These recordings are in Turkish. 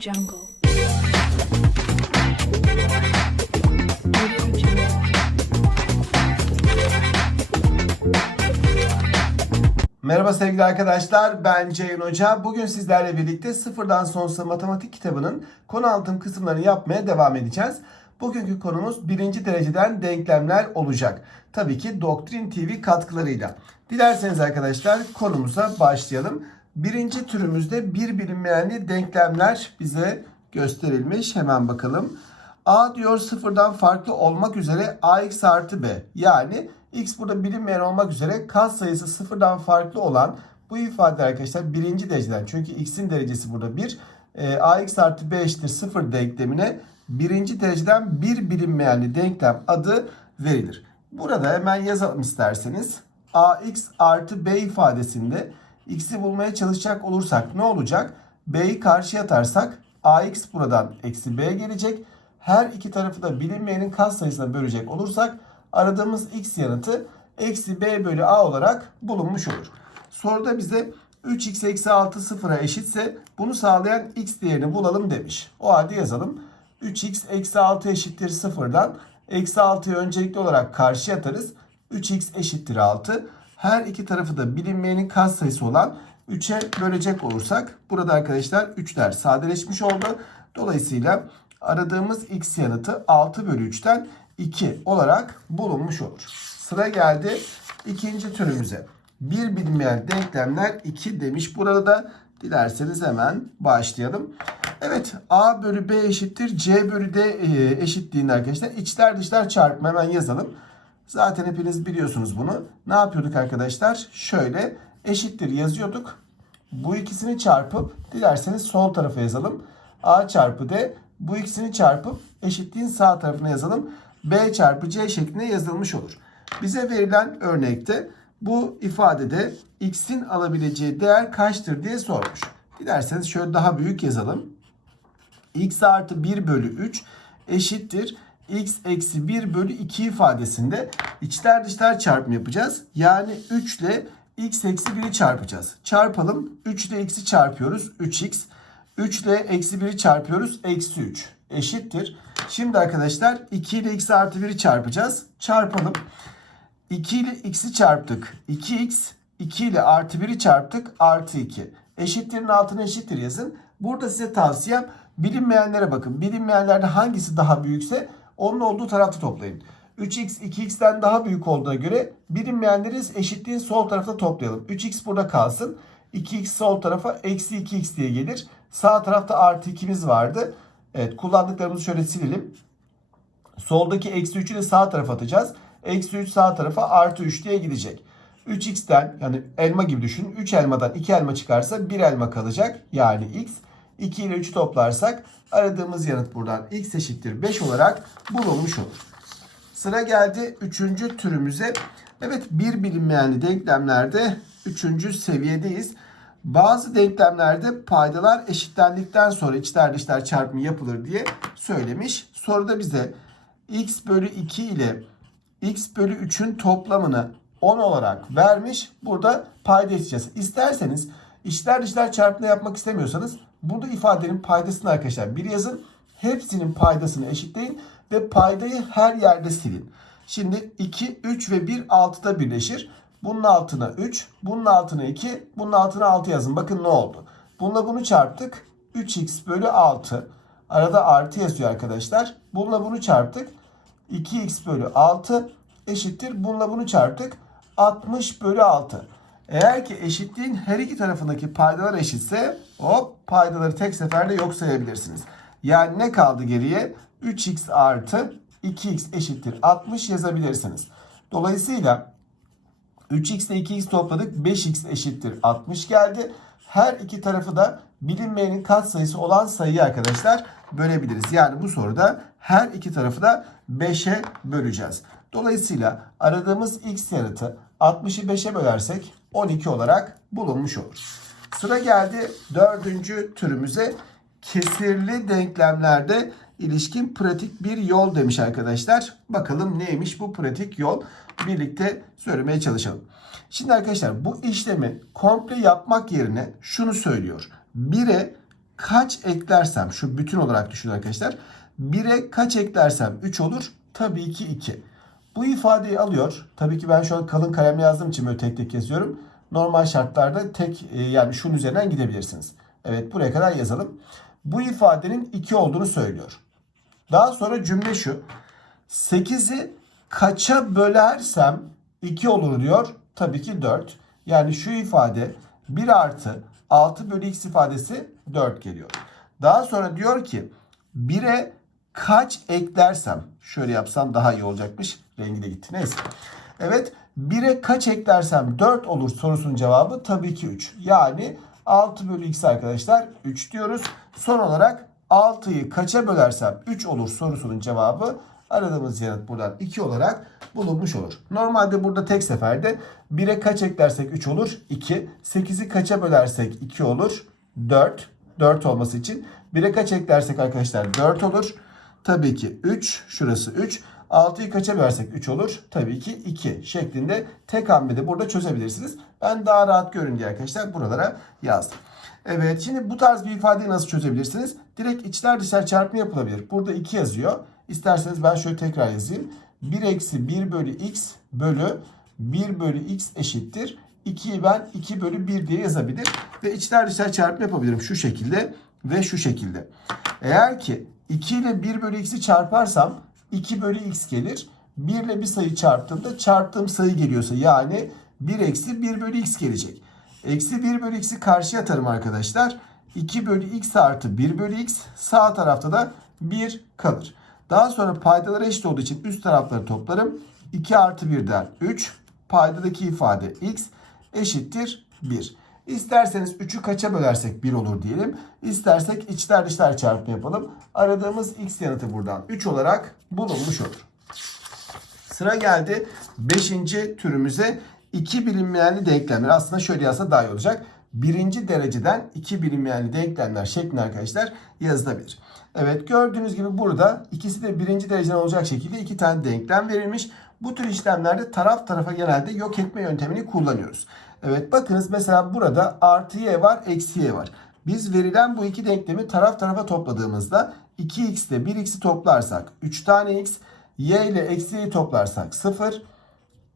Jungle. Merhaba sevgili arkadaşlar ben Ceyhun Hoca. Bugün sizlerle birlikte sıfırdan sonsuza matematik kitabının konu anlatım kısımlarını yapmaya devam edeceğiz. Bugünkü konumuz birinci dereceden denklemler olacak. Tabii ki Doktrin TV katkılarıyla. Dilerseniz arkadaşlar konumuza başlayalım. Birinci türümüzde bir bilinmeyenli denklemler bize gösterilmiş. Hemen bakalım. A diyor sıfırdan farklı olmak üzere ax artı b. Yani x burada bilinmeyen olmak üzere kat sayısı sıfırdan farklı olan bu ifade arkadaşlar birinci dereceden. Çünkü x'in derecesi burada 1. E, ax artı b eşittir sıfır denklemine birinci dereceden bir bilinmeyenli denklem adı verilir. Burada hemen yazalım isterseniz. ax artı b ifadesinde x'i bulmaya çalışacak olursak ne olacak? b'yi karşıya atarsak ax buradan eksi b gelecek. Her iki tarafı da bilinmeyenin katsayısına bölecek olursak aradığımız x yanıtı eksi b bölü a olarak bulunmuş olur. Soruda bize 3x eksi 6 sıfıra eşitse bunu sağlayan x değerini bulalım demiş. O halde yazalım. 3x eksi 6 eşittir sıfırdan eksi 6'yı öncelikli olarak karşıya atarız. 3x eşittir 6. Her iki tarafı da bilinmeyenin katsayısı olan 3'e bölecek olursak burada arkadaşlar 3'ler sadeleşmiş oldu. Dolayısıyla aradığımız x yanıtı 6 bölü 3'ten 2 olarak bulunmuş olur. Sıra geldi ikinci türümüze. Bir bilinmeyen denklemler 2 demiş. Burada da dilerseniz hemen başlayalım. Evet a bölü b eşittir c bölü d e, eşitliğinde arkadaşlar içler dışlar çarpımı hemen yazalım. Zaten hepiniz biliyorsunuz bunu. Ne yapıyorduk arkadaşlar? Şöyle eşittir yazıyorduk. Bu ikisini çarpıp dilerseniz sol tarafa yazalım. A çarpı D bu ikisini çarpıp eşitliğin sağ tarafına yazalım. B çarpı C şeklinde yazılmış olur. Bize verilen örnekte bu ifadede x'in alabileceği değer kaçtır diye sormuş. Dilerseniz şöyle daha büyük yazalım. x artı 1 bölü 3 eşittir x eksi 1 bölü 2 ifadesinde içler dışlar çarpımı yapacağız. Yani 3 ile x eksi 1'i çarpacağız. Çarpalım. 3 ile x'i çarpıyoruz. 3x. 3 ile eksi 1'i çarpıyoruz. Eksi 3 eşittir. Şimdi arkadaşlar 2 ile x artı 1'i çarpacağız. Çarpalım. 2 ile x'i çarptık. 2x. 2 ile artı 1'i çarptık. Artı 2. Eşittirin altına eşittir yazın. Burada size tavsiyem bilinmeyenlere bakın. Bilinmeyenlerde hangisi daha büyükse onun olduğu tarafta toplayın. 3x 2x'ten daha büyük olduğuna göre bilinmeyenleri eşitliğin sol tarafta toplayalım. 3x burada kalsın. 2x sol tarafa eksi 2x diye gelir. Sağ tarafta artı 2'miz vardı. Evet kullandıklarımızı şöyle silelim. Soldaki eksi 3'ü de sağ tarafa atacağız. Eksi 3 sağ tarafa artı 3 diye gidecek. 3x'ten yani elma gibi düşünün. 3 elmadan 2 elma çıkarsa 1 elma kalacak. Yani x. 2 ile 3'ü toplarsak aradığımız yanıt buradan x eşittir 5 olarak bulunmuş olur. Sıra geldi 3. türümüze. Evet bir bilinmeyenli denklemlerde 3. seviyedeyiz. Bazı denklemlerde paydalar eşitlendikten sonra içler dışlar çarpımı yapılır diye söylemiş. Soruda bize x bölü 2 ile x bölü 3'ün toplamını 10 olarak vermiş. Burada payda eşitleyeceğiz. İsterseniz içler dışlar çarpımı yapmak istemiyorsanız burada ifadenin paydasını arkadaşlar bir yazın. Hepsinin paydasını eşitleyin ve paydayı her yerde silin. Şimdi 2, 3 ve 1 6'da birleşir. Bunun altına 3, bunun altına 2, bunun altına 6 yazın. Bakın ne oldu. Bununla bunu çarptık. 3x bölü 6. Arada artı yazıyor arkadaşlar. Bununla bunu çarptık. 2x bölü 6 eşittir. Bununla bunu çarptık. 60 bölü 6. Eğer ki eşitliğin her iki tarafındaki paydalar eşitse hop paydaları tek seferde yok sayabilirsiniz. Yani ne kaldı geriye? 3x artı 2x eşittir 60 yazabilirsiniz. Dolayısıyla 3x ile 2x topladık. 5x eşittir 60 geldi. Her iki tarafı da bilinmeyenin katsayısı olan sayıyı arkadaşlar bölebiliriz. Yani bu soruda her iki tarafı da 5'e böleceğiz. Dolayısıyla aradığımız x yanıtı 60'ı 5'e bölersek 12 olarak bulunmuş olur. Sıra geldi dördüncü türümüze kesirli denklemlerde ilişkin pratik bir yol demiş arkadaşlar. Bakalım neymiş bu pratik yol? Birlikte söylemeye çalışalım. Şimdi arkadaşlar bu işlemi komple yapmak yerine şunu söylüyor. 1'e kaç eklersem şu bütün olarak düşün arkadaşlar. 1'e kaç eklersem 3 olur. Tabii ki 2. Bu ifadeyi alıyor. Tabii ki ben şu an kalın kalemle yazdığım için böyle tek tek yazıyorum. Normal şartlarda tek e, yani şunun üzerinden gidebilirsiniz. Evet buraya kadar yazalım. Bu ifadenin 2 olduğunu söylüyor. Daha sonra cümle şu. 8'i kaça bölersem 2 olur diyor. Tabii ki 4. Yani şu ifade 1 artı 6 bölü x ifadesi 4 geliyor. Daha sonra diyor ki 1'e kaç eklersem şöyle yapsam daha iyi olacakmış. Rengi de gitti. Neyse. Evet 1'e kaç eklersem 4 olur sorusunun cevabı tabii ki 3. Yani 6 bölü x arkadaşlar 3 diyoruz. Son olarak 6'yı kaça bölersem 3 olur sorusunun cevabı aradığımız yanıt buradan 2 olarak bulunmuş olur. Normalde burada tek seferde 1'e kaç eklersek 3 olur? 2. 8'i kaça bölersek 2 olur? 4. 4 olması için 1'e kaç eklersek arkadaşlar 4 olur. Tabii ki 3. Şurası 3. 6'yı kaça bölersek 3 olur? Tabii ki 2 şeklinde tek hamlede burada çözebilirsiniz. Ben daha rahat görün diye arkadaşlar buralara yazdım. Evet şimdi bu tarz bir ifadeyi nasıl çözebilirsiniz? Direkt içler dışlar çarpımı yapılabilir. Burada 2 yazıyor. İsterseniz ben şöyle tekrar yazayım. 1 eksi 1 bölü x bölü 1 bölü x eşittir. 2'yi ben 2 bölü 1 diye yazabilir. Ve içler dışlar çarpımı yapabilirim şu şekilde ve şu şekilde. Eğer ki 2 ile 1 bölü x'i çarparsam 2 bölü x gelir. 1 ile bir sayı çarptığımda çarptığım sayı geliyorsa yani 1 eksi 1 bölü x gelecek. Eksi 1 bölü x'i karşıya atarım arkadaşlar. 2 bölü x artı 1 bölü x sağ tarafta da 1 kalır. Daha sonra paydaları eşit olduğu için üst tarafları toplarım. 2 artı 1'den 3. Paydadaki ifade x eşittir 1. İsterseniz 3'ü kaça bölersek 1 olur diyelim. İstersek içler dışlar çarpımı yapalım. Aradığımız x yanıtı buradan 3 olarak bulunmuş olur. Sıra geldi 5. türümüze. iki bilinmeyenli denklemler. Aslında şöyle yazsa daha iyi olacak. Birinci dereceden iki bilinmeyenli denklemler şeklinde arkadaşlar yazılabilir. Evet gördüğünüz gibi burada ikisi de birinci dereceden olacak şekilde iki tane denklem verilmiş. Bu tür işlemlerde taraf tarafa genelde yok etme yöntemini kullanıyoruz. Evet bakınız mesela burada artı y var eksi y var. Biz verilen bu iki denklemi taraf tarafa topladığımızda 2x ile 1x'i toplarsak 3 tane x, y ile eksi y'yi toplarsak 0,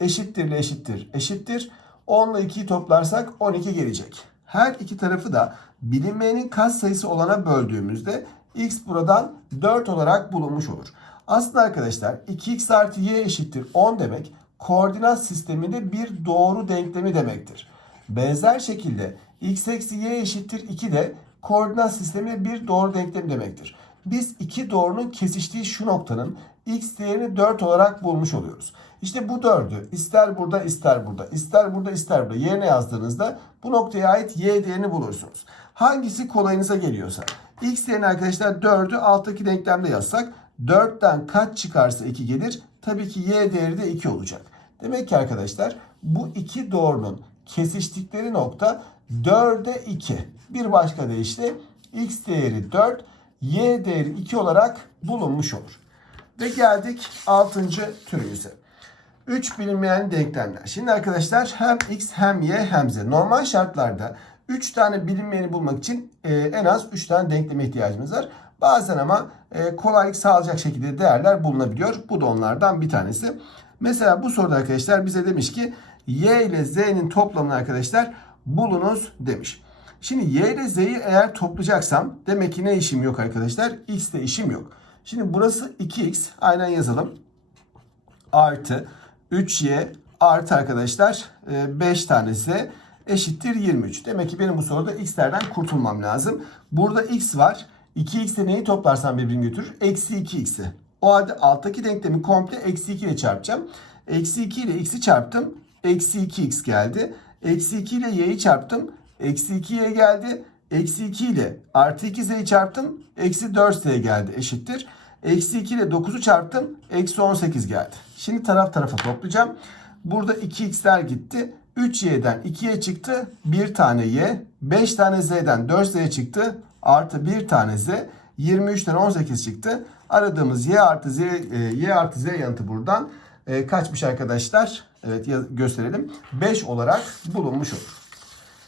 eşittir ile eşittir eşittir. 10 ile 2'yi toplarsak 12 gelecek. Her iki tarafı da bilinmeyenin kas sayısı olana böldüğümüzde x buradan 4 olarak bulunmuş olur. Aslında arkadaşlar 2x artı y eşittir 10 demek koordinat sisteminde bir doğru denklemi demektir. Benzer şekilde x eksi y eşittir 2 de koordinat sisteminde bir doğru denklem demektir. Biz iki doğrunun kesiştiği şu noktanın x değerini 4 olarak bulmuş oluyoruz. İşte bu 4'ü ister burada ister burada ister burada ister burada yerine yazdığınızda bu noktaya ait y değerini bulursunuz. Hangisi kolayınıza geliyorsa. x değerini arkadaşlar 4'ü alttaki denklemde yazsak 4'ten kaç çıkarsa 2 gelir. Tabii ki y değeri de 2 olacak. Demek ki arkadaşlar bu iki doğrunun kesiştikleri nokta 4'e 2. Bir başka deyişle x değeri 4, y değeri 2 olarak bulunmuş olur. Ve geldik 6. türümüze. 3 bilinmeyen denklemler. Şimdi arkadaşlar hem x hem y hem z. Normal şartlarda 3 tane bilinmeyeni bulmak için e, en az 3 tane denkleme ihtiyacımız var. Bazen ama e, kolaylık sağlayacak şekilde değerler bulunabiliyor. Bu da onlardan bir tanesi. Mesela bu soruda arkadaşlar bize demiş ki y ile z'nin toplamını arkadaşlar bulunuz demiş. Şimdi y ile z'yi eğer toplayacaksam demek ki ne işim yok arkadaşlar? x ile işim yok. Şimdi burası 2x aynen yazalım. Artı 3y artı arkadaşlar 5 tanesi eşittir 23. Demek ki benim bu soruda x'lerden kurtulmam lazım. Burada x var. 2x ile neyi toplarsam birbirini götürür? Eksi 2x'i. O halde alttaki denklemi komple eksi 2 ile çarpacağım. Eksi 2 ile x'i çarptım. Eksi 2x geldi. Eksi 2 ile y'yi çarptım. Eksi 2y geldi. Eksi 2 ile artı 2z'yi çarptım. Eksi 4z geldi eşittir. Eksi 2 ile 9'u çarptım. Eksi 18 geldi. Şimdi taraf tarafa toplayacağım. Burada 2x'ler gitti. 3y'den 2y çıktı. 1 tane y. 5 tane z'den 4z çıktı. Artı 1 tane z. 23'ten 18 çıktı. Aradığımız y artı z, e, y artı z yanıtı buradan e, kaçmış arkadaşlar? Evet gösterelim. 5 olarak bulunmuş olur.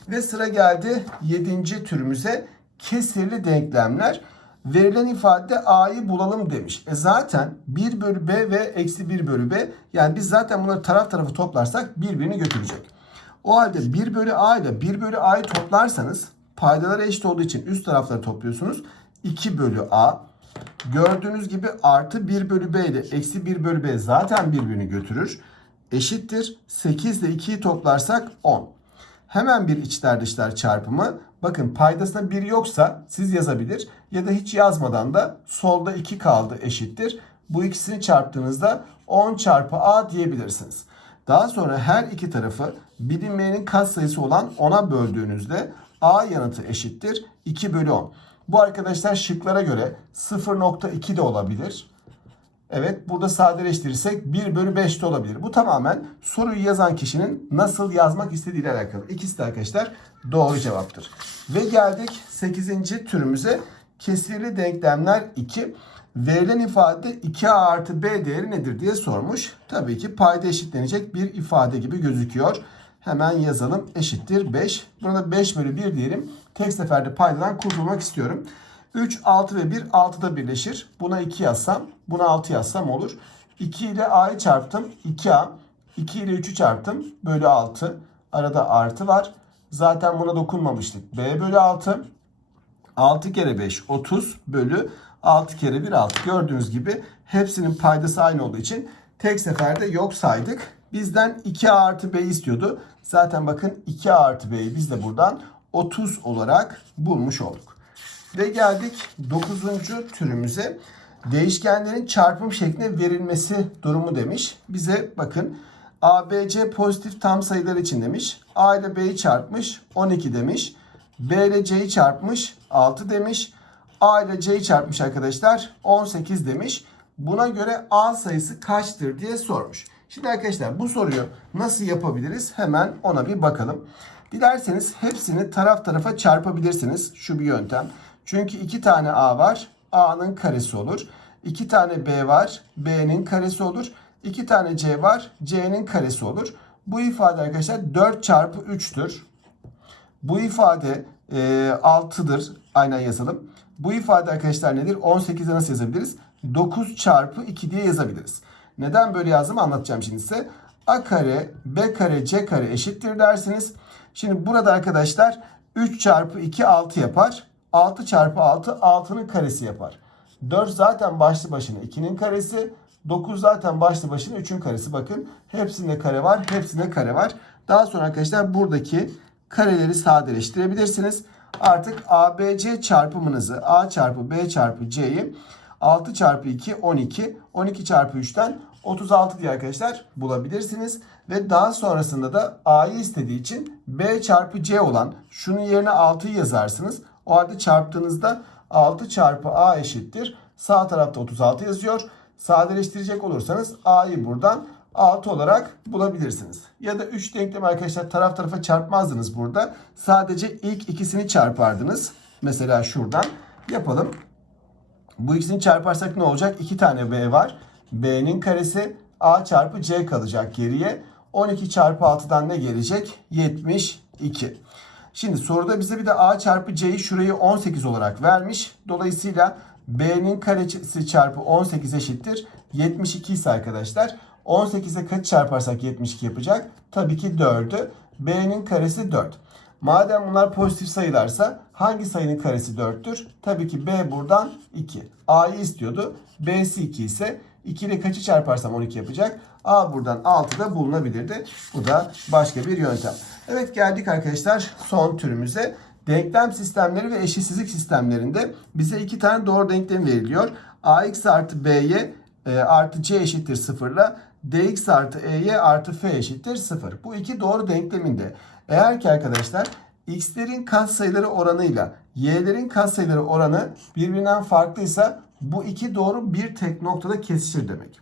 Ve sıra geldi 7. türümüze kesirli denklemler. Verilen ifade a'yı bulalım demiş. E zaten 1 bölü b ve eksi 1 bölü b yani biz zaten bunları taraf tarafı toplarsak birbirini götürecek. O halde 1 bölü a ile 1 bölü a'yı toplarsanız paydaları eşit olduğu için üst tarafları topluyorsunuz. 2 bölü a. Gördüğünüz gibi artı 1 bölü b ile eksi 1 bölü b zaten birbirini götürür. Eşittir. 8 ile 2'yi toplarsak 10. Hemen bir içler dışlar çarpımı. Bakın paydasında 1 yoksa siz yazabilir. Ya da hiç yazmadan da solda 2 kaldı eşittir. Bu ikisini çarptığınızda 10 çarpı a diyebilirsiniz. Daha sonra her iki tarafı bilinmeyenin katsayısı olan 10'a böldüğünüzde a yanıtı eşittir 2 bölü 10. Bu arkadaşlar şıklara göre 0.2 de olabilir. Evet burada sadeleştirirsek 1 bölü 5 de olabilir. Bu tamamen soruyu yazan kişinin nasıl yazmak istediğiyle alakalı. İkisi de arkadaşlar doğru cevaptır. Ve geldik 8. türümüze. Kesirli denklemler 2. Verilen ifade 2a artı b değeri nedir diye sormuş. Tabii ki payda eşitlenecek bir ifade gibi gözüküyor. Hemen yazalım eşittir 5. Burada 5 bölü 1 diyelim. Tek seferde paydadan kurtulmak istiyorum. 3, 6 ve 1 6'da birleşir. Buna 2 yazsam, buna 6 yazsam olur. 2 ile a'yı çarptım. 2a. 2 ile 3'ü çarptım. Bölü 6. Arada artı var. Zaten buna dokunmamıştık. b bölü 6. 6 kere 5 30 bölü 6 kere 1 6. Gördüğünüz gibi hepsinin paydası aynı olduğu için tek seferde yok saydık. Bizden 2a artı b istiyordu. Zaten bakın 2a artı b'yi biz de buradan 30 olarak bulmuş olduk. Ve geldik 9. türümüze. Değişkenlerin çarpım şeklinde verilmesi durumu demiş. Bize bakın ABC pozitif tam sayılar için demiş. A ile B'yi çarpmış 12 demiş. B ile C'yi çarpmış 6 demiş. A ile C'yi çarpmış arkadaşlar 18 demiş. Buna göre A sayısı kaçtır diye sormuş. Şimdi arkadaşlar bu soruyu nasıl yapabiliriz? Hemen ona bir bakalım. Dilerseniz hepsini taraf tarafa çarpabilirsiniz. Şu bir yöntem. Çünkü iki tane A var. A'nın karesi olur. İki tane B var. B'nin karesi olur. İki tane C var. C'nin karesi olur. Bu ifade arkadaşlar 4 çarpı 3'tür. Bu ifade e, 6'dır. Aynen yazalım. Bu ifade arkadaşlar nedir? 18'e nasıl yazabiliriz? 9 çarpı 2 diye yazabiliriz. Neden böyle yazdım anlatacağım şimdi size. A kare, B kare, C kare eşittir dersiniz. Şimdi burada arkadaşlar 3 çarpı 2 6 yapar. 6 çarpı 6 6'nın karesi yapar. 4 zaten başlı başına 2'nin karesi. 9 zaten başlı başına 3'ün karesi. Bakın hepsinde kare var. Hepsinde kare var. Daha sonra arkadaşlar buradaki kareleri sadeleştirebilirsiniz. Artık ABC çarpımınızı A çarpı B çarpı C'yi 6 çarpı 2 12. 12 çarpı 3'ten 36 diye arkadaşlar bulabilirsiniz. Ve daha sonrasında da A'yı istediği için B çarpı C olan şunun yerine 6'yı yazarsınız. O halde çarptığınızda 6 çarpı A eşittir. Sağ tarafta 36 yazıyor. Sadeleştirecek olursanız A'yı buradan 6 olarak bulabilirsiniz. Ya da 3 denklem arkadaşlar taraf tarafa çarpmazdınız burada. Sadece ilk ikisini çarpardınız. Mesela şuradan yapalım. Bu ikisini çarparsak ne olacak? 2 tane B var. B'nin karesi A çarpı C kalacak geriye. 12 çarpı 6'dan ne gelecek? 72. Şimdi soruda bize bir de A çarpı C'yi şurayı 18 olarak vermiş. Dolayısıyla B'nin karesi çarpı 18 eşittir. 72 ise arkadaşlar 18'e kaç çarparsak 72 yapacak? Tabii ki 4'ü. B'nin karesi 4. Madem bunlar pozitif sayılarsa hangi sayının karesi 4'tür? Tabii ki B buradan 2. A'yı istiyordu. B'si 2 ise 2 ile kaçı çarparsam 12 yapacak. A buradan 6 da bulunabilirdi. Bu da başka bir yöntem. Evet geldik arkadaşlar son türümüze. Denklem sistemleri ve eşitsizlik sistemlerinde bize iki tane doğru denklem veriliyor. ax artı b'ye e, artı c eşittir 0 ile dx artı e'ye artı f eşittir 0. Bu iki doğru denkleminde eğer ki arkadaşlar x'lerin katsayıları oranıyla y'lerin katsayıları oranı birbirinden farklıysa bu iki doğru bir tek noktada kesişir demek.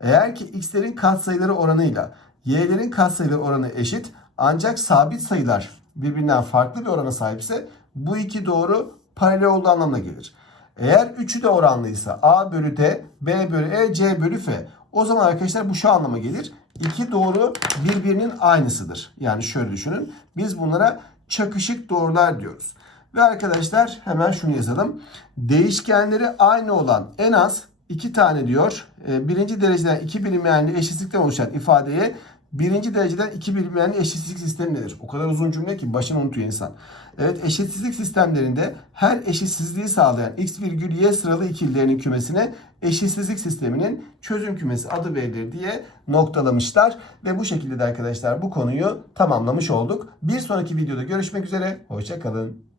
Eğer ki x'lerin katsayıları oranıyla y'lerin katsayıları oranı eşit ancak sabit sayılar birbirinden farklı bir orana sahipse bu iki doğru paralel olduğu anlamına gelir. Eğer üçü de oranlıysa a bölü d, b bölü e, c bölü f. O zaman arkadaşlar bu şu anlama gelir. İki doğru birbirinin aynısıdır. Yani şöyle düşünün. Biz bunlara çakışık doğrular diyoruz. Ve arkadaşlar hemen şunu yazalım. Değişkenleri aynı olan en az iki tane diyor. E, birinci dereceden iki bilinmeyenli eşitsizlikten oluşan ifadeye birinci dereceden iki bilinmeyenli eşitsizlik sistemi nedir? O kadar uzun cümle ki başını unutuyor insan. Evet eşitsizlik sistemlerinde her eşitsizliği sağlayan x virgül y sıralı ikililerinin kümesine eşitsizlik sisteminin çözüm kümesi adı verilir diye noktalamışlar. Ve bu şekilde de arkadaşlar bu konuyu tamamlamış olduk. Bir sonraki videoda görüşmek üzere. Hoşçakalın.